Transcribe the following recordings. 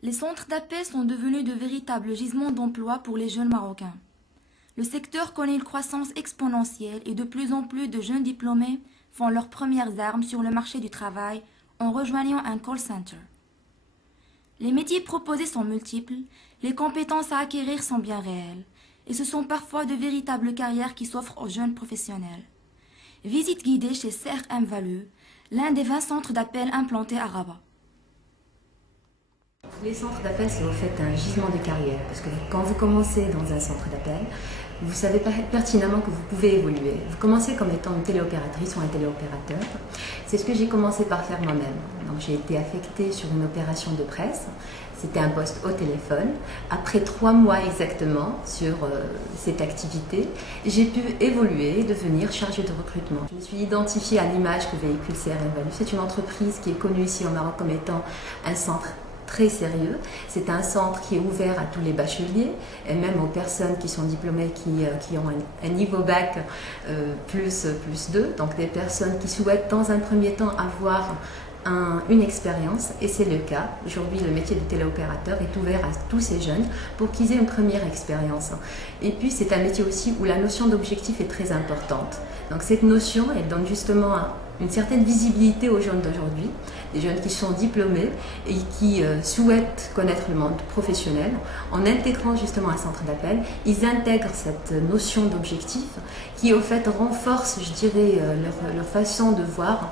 Les centres d'appel sont devenus de véritables gisements d'emploi pour les jeunes Marocains. Le secteur connaît une croissance exponentielle et de plus en plus de jeunes diplômés font leurs premières armes sur le marché du travail en rejoignant un call center. Les métiers proposés sont multiples, les compétences à acquérir sont bien réelles, et ce sont parfois de véritables carrières qui s'offrent aux jeunes professionnels. Visite guidée chez CRM Value, l'un des 20 centres d'appel implantés à Rabat. Les centres d'appel, c'est en fait un gisement de carrière, parce que quand vous commencez dans un centre d'appel, vous savez pertinemment que vous pouvez évoluer. Vous commencez comme étant une téléopératrice ou un téléopérateur. C'est ce que j'ai commencé par faire moi-même. Donc j'ai été affectée sur une opération de presse. C'était un poste au téléphone. Après 3 mois exactement sur cette activité, j'ai pu évoluer et devenir chargée de recrutement. Je me suis identifiée à l'image que véhicule CRM Value. C'est une entreprise qui est connue ici au Maroc comme étant un centre très sérieux. C'est un centre qui est ouvert à tous les bacheliers et même aux personnes qui sont diplômées qui ont un niveau bac plus 2, donc des personnes qui souhaitent dans un premier temps avoir une expérience, et c'est le cas. Aujourd'hui, le métier de téléopérateur est ouvert à tous ces jeunes pour qu'ils aient une première expérience. Et puis, c'est un métier aussi où la notion d'objectif est très importante. Donc cette notion, elle donne justement une certaine visibilité aux jeunes d'aujourd'hui, des jeunes qui sont diplômés et qui souhaitent connaître le monde professionnel. En intégrant justement un centre d'appel, ils intègrent cette notion d'objectif qui au fait renforce, je dirais, leur façon de voir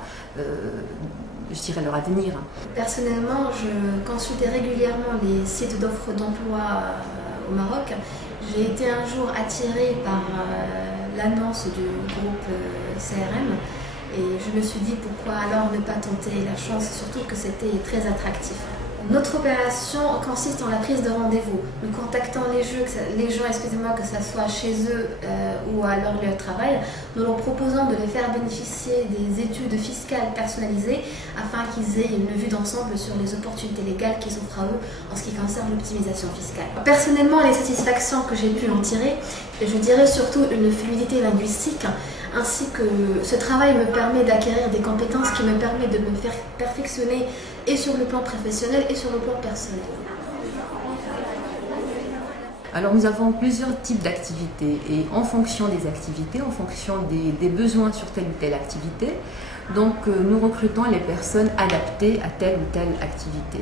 leur avenir. Personnellement, je consulte régulièrement les sites d'offres d'emploi au Maroc. J'ai été un jour attirée par l'annonce du groupe CRM et je me suis dit pourquoi alors ne pas tenter la chance, surtout que c'était très attractif. Notre opération consiste en la prise de rendez-vous. Nous contactons les gens, que ce soit chez eux ou à leur lieu de travail. Nous leur proposons de les faire bénéficier des études fiscales personnalisées afin qu'ils aient une vue d'ensemble sur les opportunités légales qui s'offrent à eux en ce qui concerne l'optimisation fiscale. Personnellement, les satisfactions que j'ai pu en tirer, je dirais surtout une fluidité linguistique, ainsi que ce travail me permet d'acquérir des compétences qui me permettent de me faire perfectionner et sur le plan professionnel et sur le plan personnel. Alors nous avons plusieurs types d'activités et en fonction des activités, en fonction des besoins sur telle ou telle activité, donc nous recrutons les personnes adaptées à telle ou telle activité.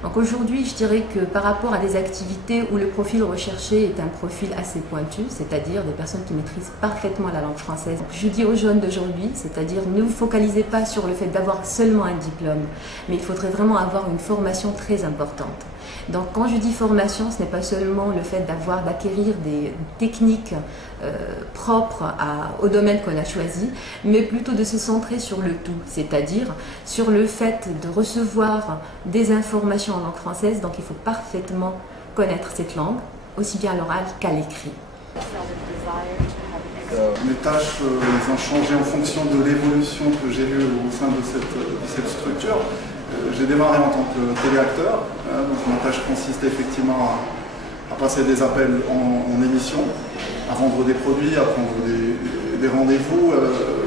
Donc aujourd'hui, je dirais que par rapport à des activités où le profil recherché est un profil assez pointu, c'est-à-dire des personnes qui maîtrisent parfaitement la langue française, je dis aux jeunes d'aujourd'hui, c'est-à-dire ne vous focalisez pas sur le fait d'avoir seulement un diplôme, mais il faudrait vraiment avoir une formation très importante. Donc quand je dis formation, ce n'est pas seulement le fait d'acquérir des techniques propres au domaine qu'on a choisi, mais plutôt de se centrer sur le tout, c'est-à-dire sur le fait de recevoir des informations en langue française. Donc il faut parfaitement connaître cette langue, aussi bien à l'oral qu'à l'écrit. Mes tâches ont changé en fonction de l'évolution que j'ai eue au sein de cette structure. J'ai démarré en tant que téléacteur, donc ma tâche consiste effectivement à passer des appels en émission, à vendre des produits, à prendre des rendez-vous.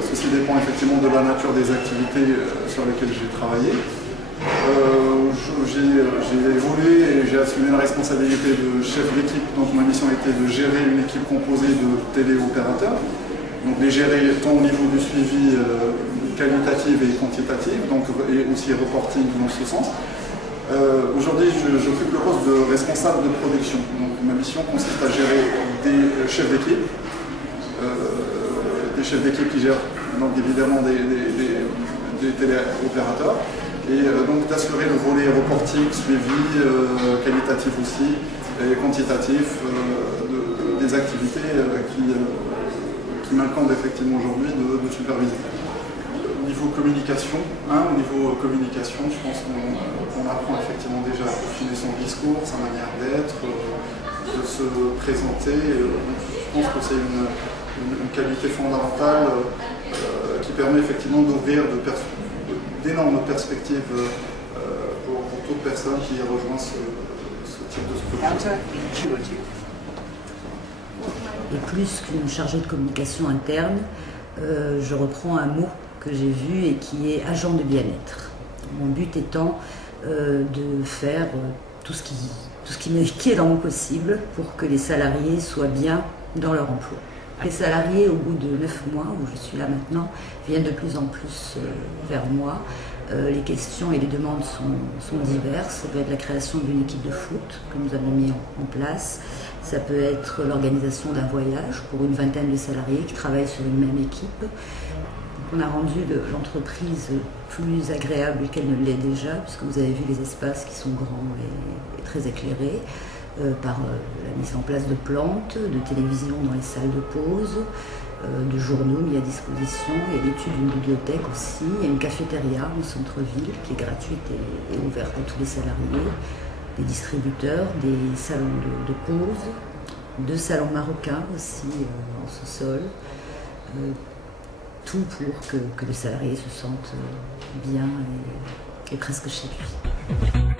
Ceci dépend effectivement de la nature des activités sur lesquelles j'ai travaillé. J'ai évolué et j'ai assumé la responsabilité de chef d'équipe, donc ma mission était de gérer une équipe composée de téléopérateurs, donc les gérer tant au niveau du suivi qualitatif et quantitatif, donc, et aussi reporting dans ce sens. Aujourd'hui, j'occupe le poste de responsable de production. Donc, ma mission consiste à gérer des chefs d'équipe, qui gèrent donc évidemment des téléopérateurs, et donc d'assurer le volet reporting, suivi, qualitatif aussi, et quantitatif des activités qui m'incombent effectivement aujourd'hui de superviser. niveau communication, au niveau communication, je pense qu'on apprend effectivement déjà à peaufiner son discours, sa manière d'être, de se présenter. Je pense que c'est une qualité fondamentale qui permet effectivement d'ouvrir d'énormes perspectives pour toute personne qui rejoint ce type de structure. Et plus qu'une chargée de communication interne, je reprends un mot que j'ai vu et qui est agent de bien-être. Mon but étant de faire tout ce qui est dans mon possible pour que les salariés soient bien dans leur emploi. Les salariés, au bout de 9 mois, où je suis là maintenant, viennent de plus en plus vers moi. Les questions et les demandes sont diverses. Ça peut être la création d'une équipe de foot que nous avons mis en place. Ça peut être l'organisation d'un voyage pour une vingtaine de salariés qui travaillent sur une même équipe. On a rendu l'entreprise plus agréable qu'elle ne l'est déjà, puisque vous avez vu les espaces qui sont grands et très éclairés, par la mise en place de plantes, de télévision dans les salles de pause, de journaux mis à disposition. Il y a l'étude d'une bibliothèque aussi, il y a une cafétéria au centre-ville qui est gratuite et ouverte à tous les salariés, des distributeurs, des salons de pause, 2 salons marocains aussi en sous-sol. Tout pour que le salarié se sente bien et presque chez lui.